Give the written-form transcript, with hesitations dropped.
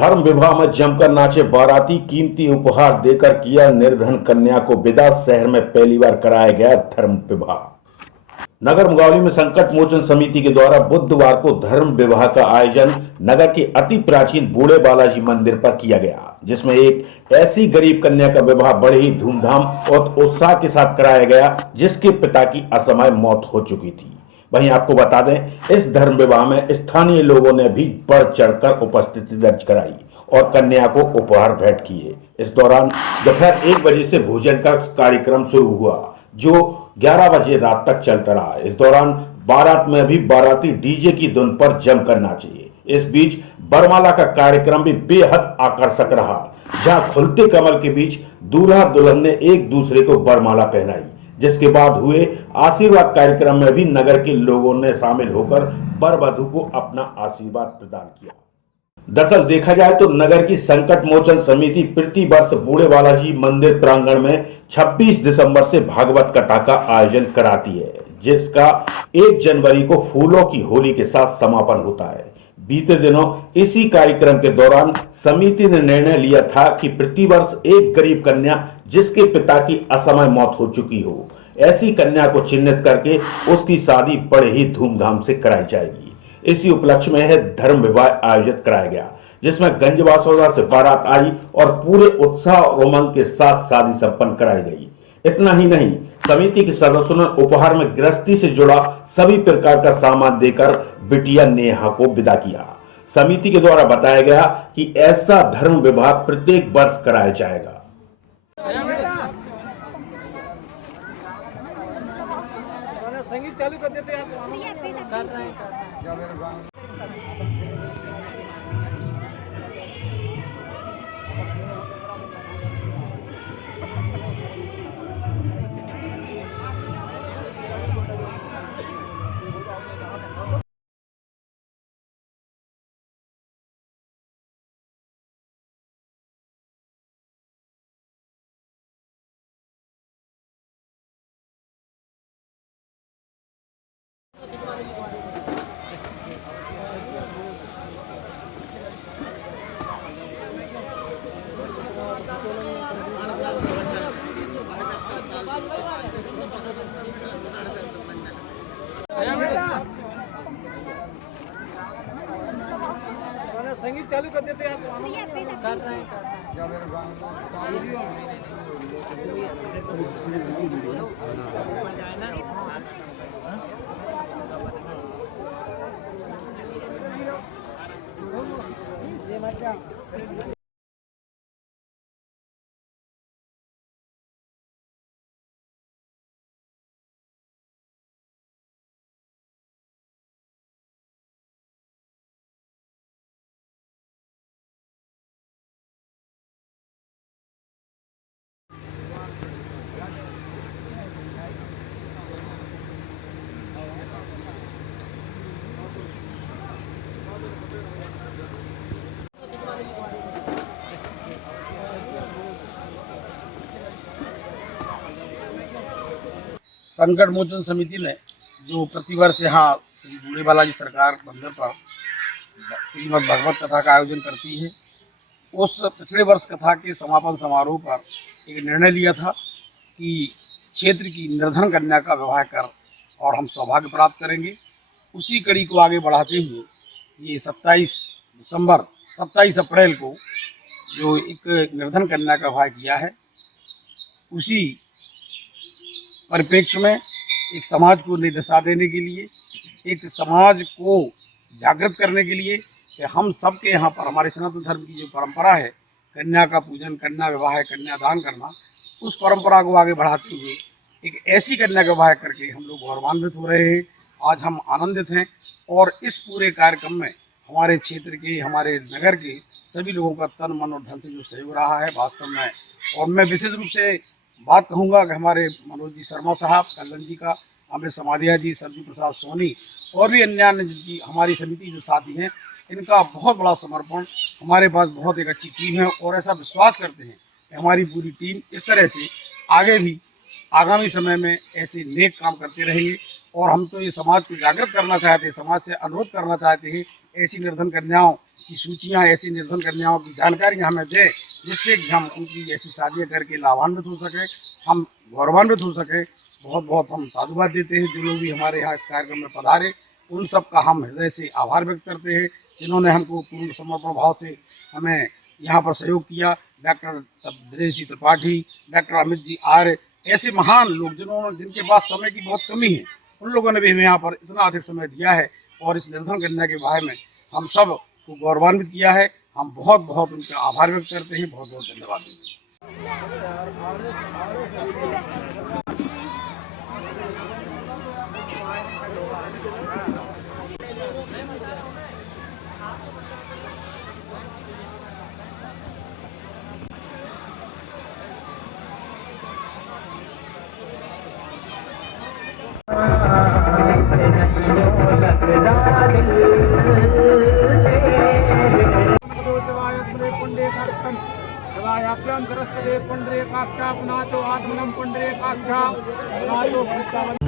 धर्म विवाह में जमकर नाचे बाराती, कीमती उपहार देकर किया निर्धन कन्या को विदा। शहर में पहली बार कराया गया धर्म विवाह। नगर मुंगावली में संकट मोचन समिति के द्वारा बुधवार को धर्म विवाह का आयोजन नगर के अति प्राचीन बूढ़े बालाजी मंदिर पर किया गया, जिसमें एक ऐसी गरीब कन्या का विवाह बड़े ही धूमधाम और उत्साह के साथ कराया गया, जिसके पिता की असमय मौत हो चुकी थी। वहीं आपको बता दें, इस धर्म विवाह में स्थानीय लोगों ने भी बढ़ चढ़कर उपस्थिति दर्ज कराई और कन्या को उपहार भेंट किए। इस दौरान दोपहर 1 बजे से भोजन का कार्यक्रम शुरू हुआ, जो 11 बजे रात तक चलता रहा। इस दौरान बारात में भी बाराती डीजे की धुन पर जमकर नाचे। इस बीच बरमाला का कार्यक्रम भी बेहद आकर्षक रहा, जहां खुलते कमल के बीच दूल्हा दुल्हन ने एक दूसरे को बरमाला पहनाई, जिसके बाद हुए आशीर्वाद कार्यक्रम में भी नगर के लोगों ने शामिल होकर वर वधू को अपना आशीर्वाद प्रदान किया। दरअसल देखा जाए तो नगर की संकट मोचन समिति प्रति वर्ष बूढ़े बालाजी मंदिर प्रांगण में 26 दिसंबर से भागवत कथा का आयोजन कराती है, जिसका 1 जनवरी को फूलों की होली के साथ समापन होता है। बीते दिनों इसी कार्यक्रम के दौरान समिति ने निर्णय लिया था कि प्रतिवर्ष एक गरीब कन्या जिसके पिता की असमय मौत हो चुकी हो, ऐसी कन्या को चिन्हित करके उसकी शादी बड़े ही धूमधाम से कराई जाएगी। इसी उपलक्ष्य में है धर्म विवाह आयोजित कराया गया, जिसमें गंजबासौदा से बारात आई और पूरे उत्साह और उमंग के साथ शादी संपन्न कराई गई। इतना ही नहीं, समिति के सदस्यों ने उपहार में गृहस्थी से जुड़ा सभी प्रकार का सामान देकर बिटिया नेहा को विदा किया। समिति के द्वारा बताया गया कि ऐसा धर्म विवाह प्रत्येक वर्ष कराया जाएगा। संगीत चालू कर देते हैं। संगीत चालू कर देते हैं। संकट मोचन समिति ने जो प्रतिवर्ष यहाँ श्री बूढ़े बालाजी सरकार मंदिर पर श्रीमद् भागवत कथा का आयोजन करती है, उस पिछले वर्ष कथा के समापन समारोह पर एक निर्णय लिया था कि क्षेत्र की निर्धन कन्या का विवाह कर और हम सौभाग्य प्राप्त करेंगे। उसी कड़ी को आगे बढ़ाते हुए ये 27 अप्रैल को जो एक निर्धन कन्या का विवाह किया है, उसी परिप्रेक्ष्य में एक समाज को नई दिशा देने के लिए, एक समाज को जागृत करने के लिए कि हम सब के यहाँ पर हमारे सनातन धर्म की जो परंपरा है, कन्या का पूजन, कन्या विवाह, कन्या दान करना, उस परंपरा को आगे बढ़ाते हुए एक ऐसी कन्या का विवाह करके हम लोग गौरवान्वित हो रहे हैं। आज हम आनंदित हैं और इस पूरे कार्यक्रम में हमारे क्षेत्र के, हमारे नगर के सभी लोगों का तन मन और धन से जो सहयोग रहा है वास्तव में। और मैं विशेष रूप से बात कहूँगा कि हमारे मनोज जी शर्मा साहब, कल्याण जी का, अमृत समाधिया जी, सरजू प्रसाद सोनी और भी अन्य जिनकी हमारी समिति जो साथी हैं, इनका बहुत बड़ा समर्पण। हमारे पास बहुत एक अच्छी टीम है और ऐसा विश्वास करते हैं कि हमारी पूरी टीम इस तरह से आगे भी आगामी समय में ऐसे नेक काम करते रहेंगे। और हम तो ये समाज को जागृत करना चाहते हैं, समाज से अनुरोध करना चाहते हैं, ऐसी निर्धन कन्याओं की सूचियां, ऐसी निर्धन कन्याओं की जानकारी हमें दें, जिससे कि हम उनकी ऐसी शादियाँ करके लाभान्वित हो सकें, हम गौरवान्वित हो सकें। बहुत बहुत हम साधुवाद देते हैं जो लोग भी हमारे यहाँ इस कार्यक्रम में पधारे, उन सब का हम हृदय से आभार व्यक्त करते हैं जिन्होंने हमको पूर्ण समर्पण भाव से हमें यहाँ पर सहयोग किया। डॉक्टर दिनेश जी त्रिपाठी, डॉक्टर अमित जी आर्य, ऐसे महान लोग जिनके पास समय की बहुत कमी है, उन लोगों ने भी हमें यहाँ पर इतना अधिक समय दिया है और इस निर्धन कन्या के बारे में हम सब को गौरवान्वित किया है। हम बहुत बहुत उनका आभार व्यक्त करते हैं, बहुत बहुत धन्यवाद देते हैं। शिवायाभ्यंतरस्ते पुंडरीकाक्षा पुनातो आत्मनं पुंडरीकाक्षा पुनातो